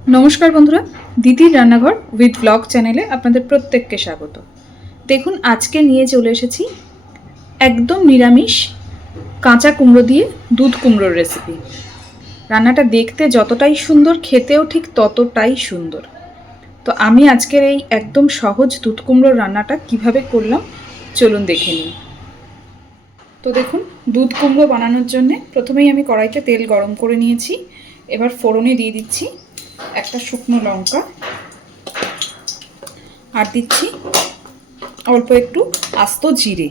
नमस्कार बंधुरा दीदिर रान्नाघर with blog चैनेले आपनादेर प्रत्येकके स्वागत। देखुन आजके निये चले एसेछि एकदम निरामिष काँचा कुमड़ो दिए दूध कुमड़ोर रेसिपि। रान्नाटा देखते जतटाई सुंदर खेतेও ठीक ततटाई सुंदर। तो आमी आजकेर এই একদম সহজ দুধ কুমড়োর রান্নাটা কিভাবে করলাম চলুন দেখে নিই। তো দেখুন দুধ কুমড়ো বানানোর জন্য প্রথমেই আমি কড়াইতে তেল গরম করে নিয়েছি। এবার ফোড়নে দিয়ে দিচ্ছি একটা শুকনো লঙ্কা আর দিচ্ছি অল্প একটু আস্ত জিরে।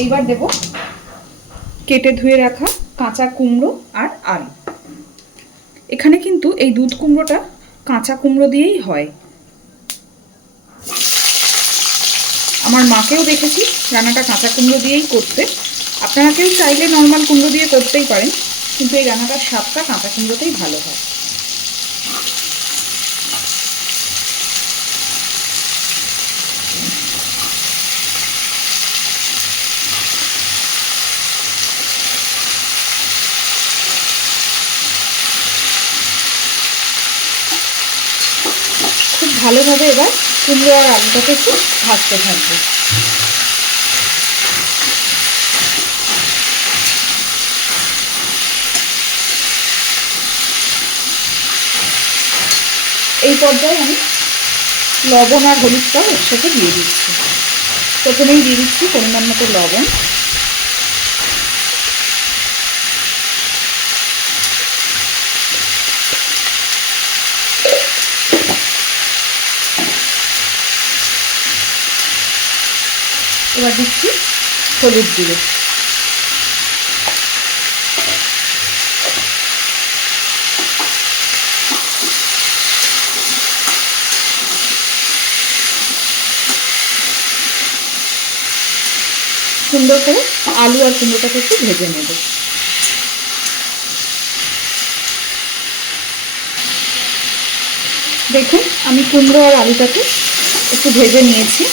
এইবার দেব কেটে ধুয়ে রাখা কাঁচা কুমড়ো আর আলু। এখানে কিন্তু এই দুধ কুমড়োটা কাঁচা কুমড়ো দিয়েই হয়। আমার মাকেও দেখেছি রান্নাটা কাঁচা কুমড়ো দিয়েই করতে। আপনারা কেউ চাইলে নর্মাল কুমড়ো দিয়ে করতেই পারেন, কিন্তু এই রান্নাটার স্বাদটা কাঁচা কুমড়োতেই ভালো হয়। খুব ভালোভাবে এবার কুমড়ো আর আলুটাকে একটু ভাজতে থাকবে। এই পর্যায়ে আমি লবণ আর হলুদটাও একসাথে দিয়ে দিচ্ছি। প্রথমেই দিয়ে দিচ্ছি পরিমাণ মতো লবণ, এবার দিচ্ছি হলুদ গুঁড়ো, সুন্দর করে আলু আর কুমড়োটাকে একটু ভেজে নেব। দেখুন আমি কুমড়ো আর আলুটাকে একটু ভেজে নিয়েছি।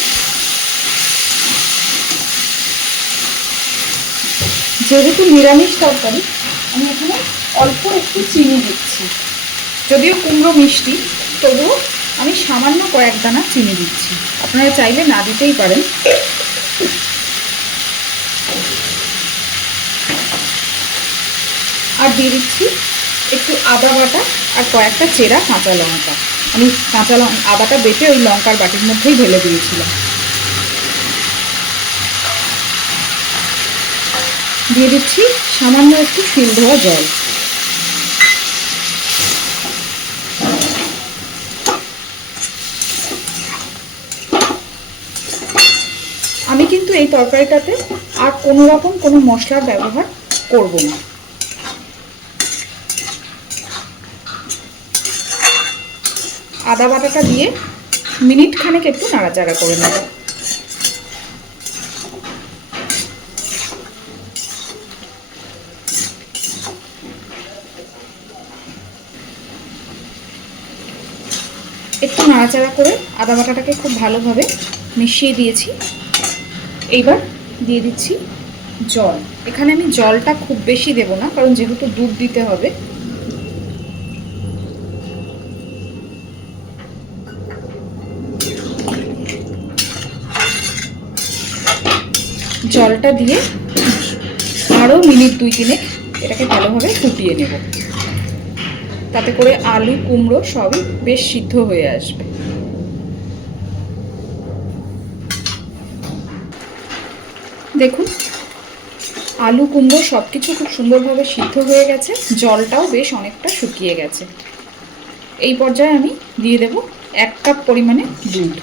যেহেতু নিরামিষ তরকারি আমি এখানে অল্প একটু চিনি দিচ্ছি। যদিও কুমড়ো মিষ্টি তবুও আমি সামান্য কয়েক দানা চিনি দিচ্ছি, আপনারা চাইলে না দিতেই পারেন। আর দিয়ে দিচ্ছি একটু আদা বাটা আর কয়েকটা চেরা কাঁচা লঙ্কা। আমি আদাটা বেটে ওই লঙ্কার বাটির মধ্যেই ঢেলে দিয়েছিলাম। দিয়ে দিচ্ছি সামান্য একটু শিল ধোয়া জল। আমি কিন্তু এই তরকারিটাতে আর কোনো রকম কোনো মশলার ব্যবহার করব না। আদা বাটাটা দিয়ে মিনিট খানেক একটু নাড়াচাড়া করে নেব। একটু নাড়াচাড়া করে আদা বাটাটাকে খুব ভালোভাবে মিশিয়ে দিয়েছি। এইবার দিয়ে দিচ্ছি জল। এখানে আমি জলটা খুব বেশি দেব না, কারণ যেহেতু দুধ দিতে হবে। জলটা দিয়ে আরও মিনিট 2-3 এটাকে ভালোভাবে ফুটিয়ে নেব, তাতে করে আলু কুমড়ো সবই বেশ সিদ্ধ হয়ে আসবে। দেখুন আলু কুমড়ো সব কিছু খুব সুন্দরভাবে সিদ্ধ হয়ে গেছে, জলটাও বেশ অনেকটা শুকিয়ে গেছে। এই পর্যায়ে আমি দিয়ে দেব 1 কাপ পরিমাণে দুধ।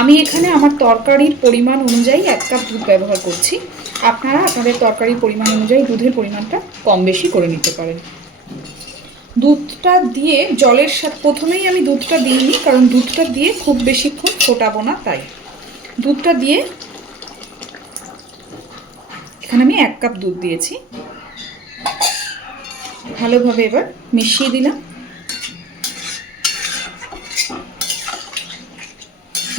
আমি এখানে আমার তরকারির পরিমাণ অনুযায়ী 1 কাপ দুধ ব্যবহার করছি। আপনারা আপনাদের তরকারির পরিমাণ অনুযায়ী দুধের পরিমাণটা কম বেশি করে নিতে পারেন। দুধটা দিয়ে জলের সাথে প্রথমেই আমি দুধটা দিইনি, কারণ দুধটা দিয়ে খুব বেশিক্ষণ ফোটাবো না, তাই দুধটা দিয়ে এখানে আমি 1 কাপ দুধ দিয়েছি। ভালোভাবে এবার মিশিয়ে দিলাম।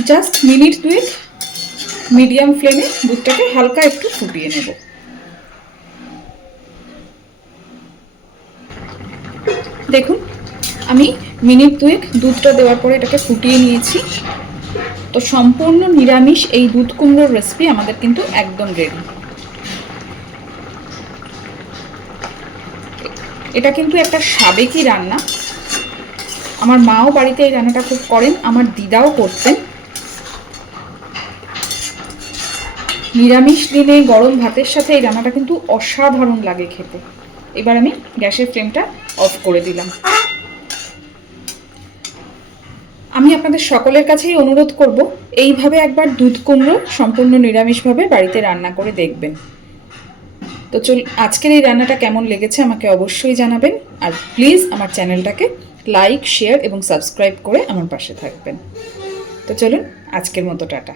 জাস্ট মিনিট 2 মিডিয়াম ফ্লেমে দুধটাকে হালকা একটু ফুটিয়ে নেব। দেখুন আমি মিনিট 2 দুধটা দেওয়ার পরে এটাকে ফুটিয়ে নিয়েছি। তো সম্পূর্ণ নিরামিষ এই দুধ কুমড়োর রেসিপি আমাদের কিন্তু একদম রেডি। এটা কিন্তু একটা সাবেকি রান্না। আমার মাও বাড়িতে এই রান্নাটা খুব করেন, আমার দিদাও করতেন। নিরামিষ দিনে গরম ভাতের সাথে এই রান্নাটা কিন্তু অসাধারণ লাগে খেতে। এবার আমি গ্যাসের ফ্লেমটা অফ করে দিলাম। আমি আপনাদের সকলের কাছেই অনুরোধ করব, এইভাবে একবার দুধ কুমড়ো সম্পূর্ণ নিরামিষভাবে বাড়িতে রান্না করে দেখবেন। তো আজকের এই রান্নাটা কেমন লেগেছে আমাকে অবশ্যই জানাবেন। আর প্লিজ আমার চ্যানেলটাকে লাইক, শেয়ার এবং সাবস্ক্রাইব করে আমার পাশে থাকবেন। তো চলুন আজকের মতো টাটা।